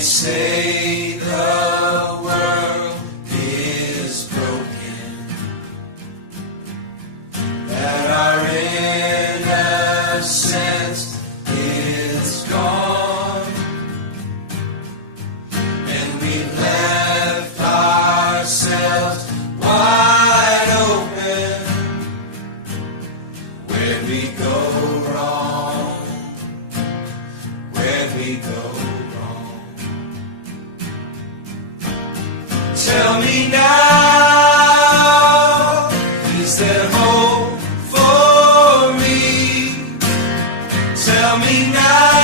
say the world is broken, that our innocence is gone, and we've left ourselves wide open where we go wrong, where we go wrong. Tell me now, is there hope for me? Tell me now.